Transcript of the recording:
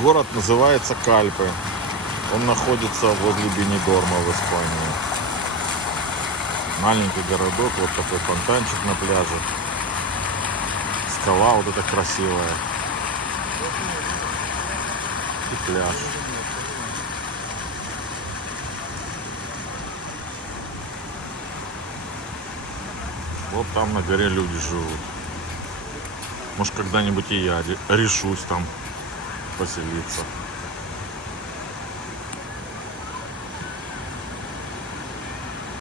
Город называется Кальпы. Он находится возле Бенидорма в Испании. Маленький городок, вот такой фонтанчик на пляже. Скала вот эта красивая. И пляж. Вот там на горе люди живут. Может, когда-нибудь и я решусь там поселиться.